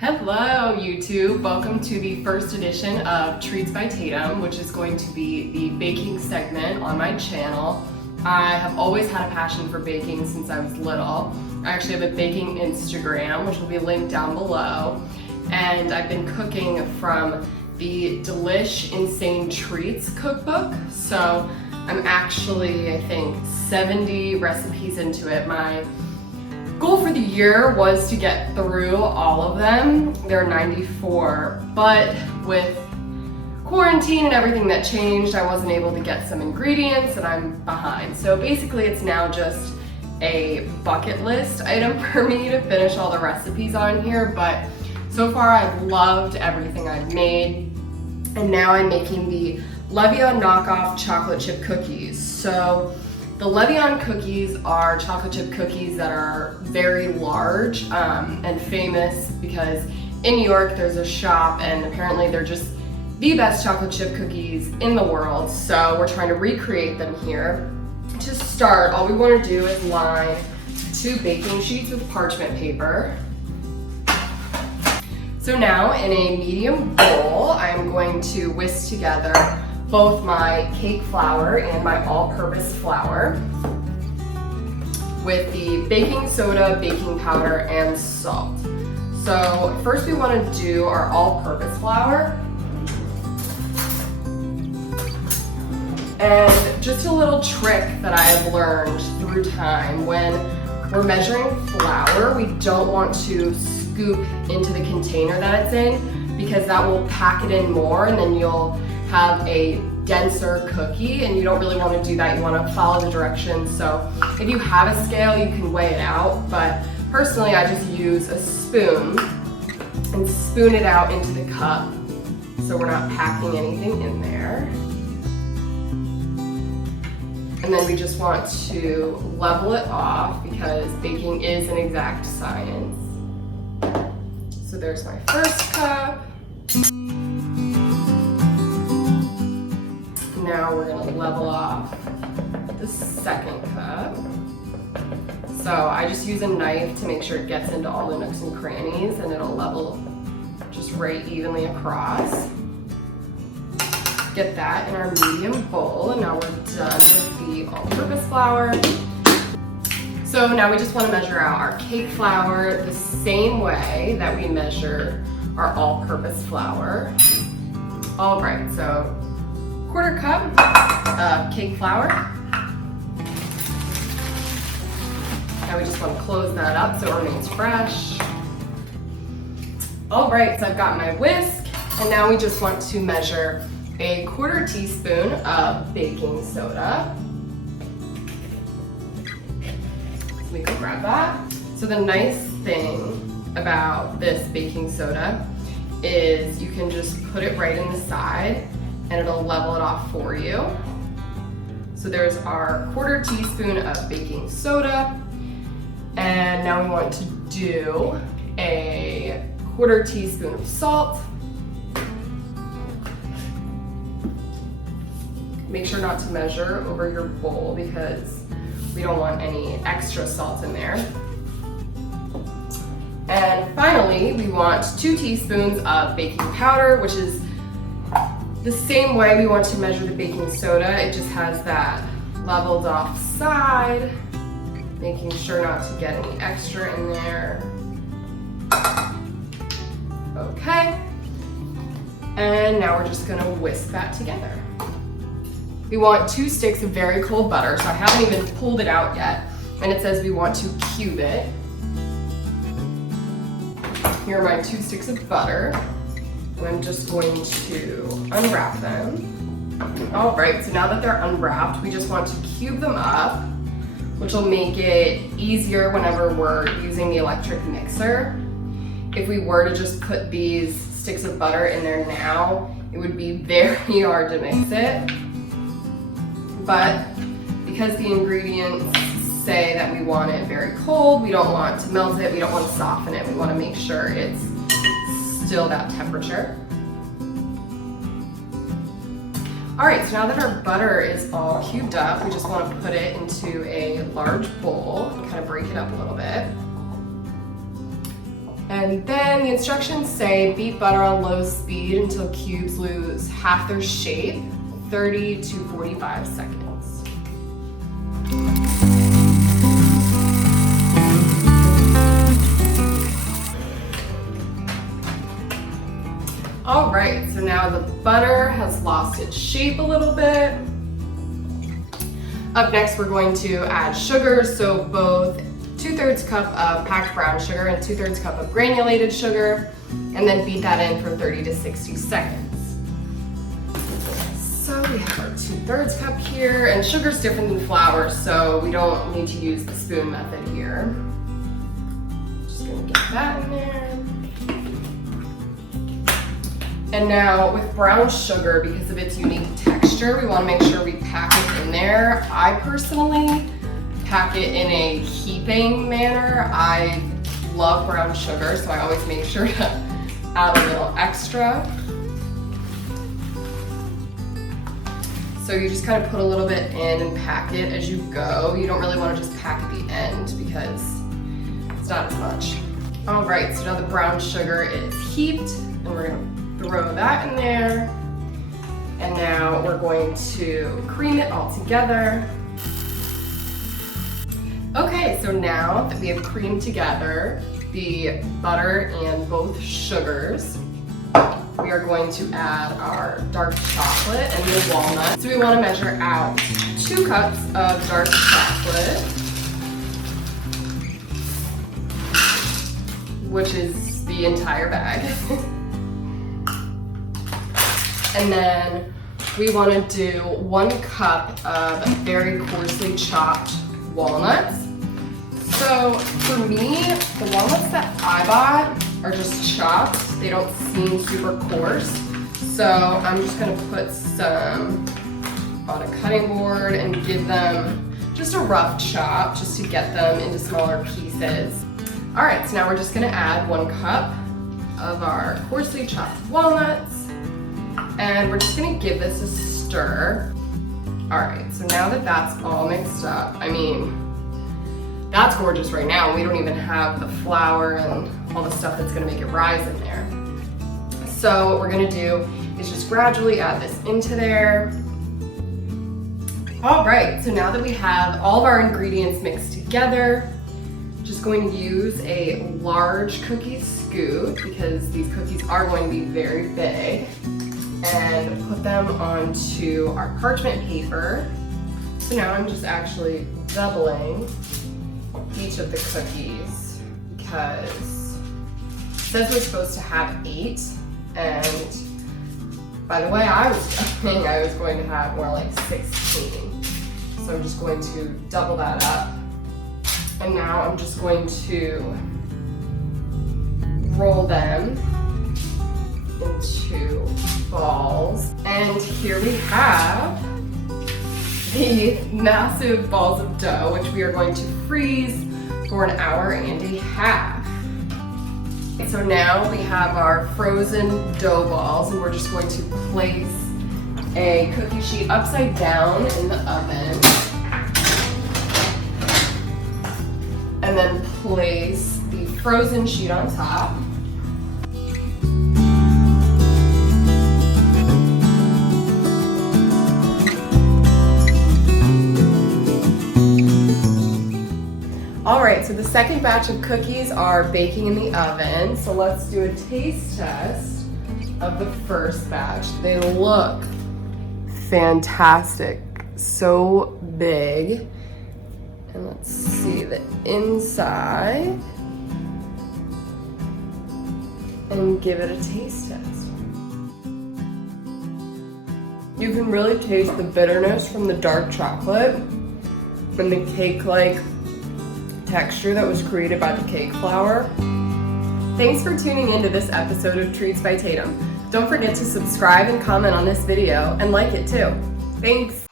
Hello YouTube, welcome to the first edition of Treats by Tatum, which is going to be the baking segment on my channel. I have always had a passion for baking since I was little. I actually have a baking Instagram, which will be linked down below. And I've been cooking from the Delish Insane Treats cookbook. So I'm actually, I think, 70 recipes into it. My goal for the year was to get through all of them. There are 94, but with quarantine and everything that changed, I wasn't able to get some ingredients and I'm behind. So basically it's now just a bucket list item for me to finish all the recipes on here, but so far I've loved everything I've made. And now I'm making the Levain Knockoff chocolate chip cookies. So the Levain cookies are chocolate chip cookies that are very large and famous because in New York there's a shop and apparently they're just the best chocolate chip cookies in the world. So we're trying to recreate them here. To start, all we want to do is line 2 baking sheets with parchment paper. So now in a medium bowl, I'm going to whisk together both my cake flour and my all-purpose flour with the baking soda, baking powder, and salt. So first we want to do our all-purpose flour. And just a little trick that I have learned through time, when we're measuring flour, we don't want to scoop into the container that it's in because that will pack it in more and then you'll have a denser cookie, and you don't really want to do that. You want to follow the directions. So if you have a scale, you can weigh it out, but personally I just use a spoon and spoon it out into the cup so we're not packing anything in there. And then we just want to level it off because baking is an exact science. So there's my first cup. Now we're gonna level off the second cup. So I just use a knife to make sure it gets into all the nooks and crannies and it'll level just right evenly across. Get that in our medium bowl, and now we're done with the all-purpose flour. So now we just want to measure out our cake flour the same way that we measure our all-purpose flour. All right, so 1/4 cup of cake flour. Now we just want to close that up so it remains fresh. All right, so I've got my whisk, and now we just want to measure a 1/4 teaspoon of baking soda. Let me go grab that. So the nice thing about this baking soda is you can just put it right in the side and it'll level it off for you. So there's our 1/4 teaspoon of baking soda. And now we want to do a 1/4 teaspoon of salt. Make sure not to measure over your bowl because we don't want any extra salt in there. And finally, we want 2 teaspoons of baking powder, which is the same way we want to measure the baking soda. It just has that leveled off side, making sure not to get any extra in there. Okay. And now we're just gonna whisk that together. We want 2 sticks of very cold butter, so I haven't even pulled it out yet. And it says we want to cube it. Here are my 2 sticks of butter. And I'm just going to unwrap them. All right, so now that they're unwrapped, we just want to cube them up, which will make it easier whenever we're using the electric mixer. If we were to just put these sticks of butter in there now, it would be very hard to mix it. But because the ingredients say that we want it very cold, we don't want to melt it, we don't want to soften it, we want to make sure it's still that temperature. All right, so now that our butter is all cubed up, we just want to put it into a large bowl and kind of break it up a little bit. And then the instructions say beat butter on low speed until cubes lose half their shape, 30 to 45 seconds. All right, so now the butter has lost its shape a little bit. Up next, we're going to add sugar, so both 2/3 cup of packed brown sugar and 2/3 cup of granulated sugar, and then beat that in for 30 to 60 seconds. So we have our 2/3 cup here, and sugar's different than flour, so we don't need to use the spoon method here. Just gonna get that in there. And now with brown sugar, because of its unique texture, we wanna make sure we pack it in there. I personally pack it in a heaping manner. I love brown sugar, so I always make sure to add a little extra. So you just kind of put a little bit in and pack it as you go. You don't really want to just pack at the end because it's not as much. All right, so now the brown sugar is heaped, and we're gonna throw that in there. And now we're going to cream it all together. Okay, so now that we have creamed together the butter and both sugars, we are going to add our dark chocolate and the walnut. So we want to measure out 2 cups of dark chocolate, which is the entire bag. And then we want to do 1 cup of very coarsely chopped walnuts. So for me, the walnuts that I bought are just chopped. They don't seem super coarse. So I'm just gonna put some on a cutting board and give them just a rough chop just to get them into smaller pieces. All right, so now we're just gonna add 1 cup of our coarsely chopped walnuts, and we're just gonna give this a stir. All right, so now that that's all mixed up, I mean, that's gorgeous right now. We don't even have the flour and all the stuff that's gonna make it rise in there. So what we're gonna do is just gradually add this into there. All right, so now that we have all of our ingredients mixed together, just going to use a large cookie scoop because these cookies are going to be very big, and put them onto our parchment paper. So now I'm just actually doubling each of the cookies because it says we're supposed to have 8, and by the way I was thinking I was going to have more like 16. So I'm just going to double that up, and now I'm just going to roll them into balls, and here we have the massive balls of dough, which we are going to freeze for 1.5 hours. So now we have our frozen dough balls, and we're just going to place a cookie sheet upside down in the oven, and then place the frozen sheet on top. All right, so the second batch of cookies are baking in the oven. So let's do a taste test of the first batch. They look fantastic, so big. And let's see the inside and give it a taste test. You can really taste the bitterness from the dark chocolate and the cake-like texture that was created by the cake flour. Thanks for tuning into this episode of Treats by Tatum. Don't forget to subscribe and comment on this video, and like it too. Thanks!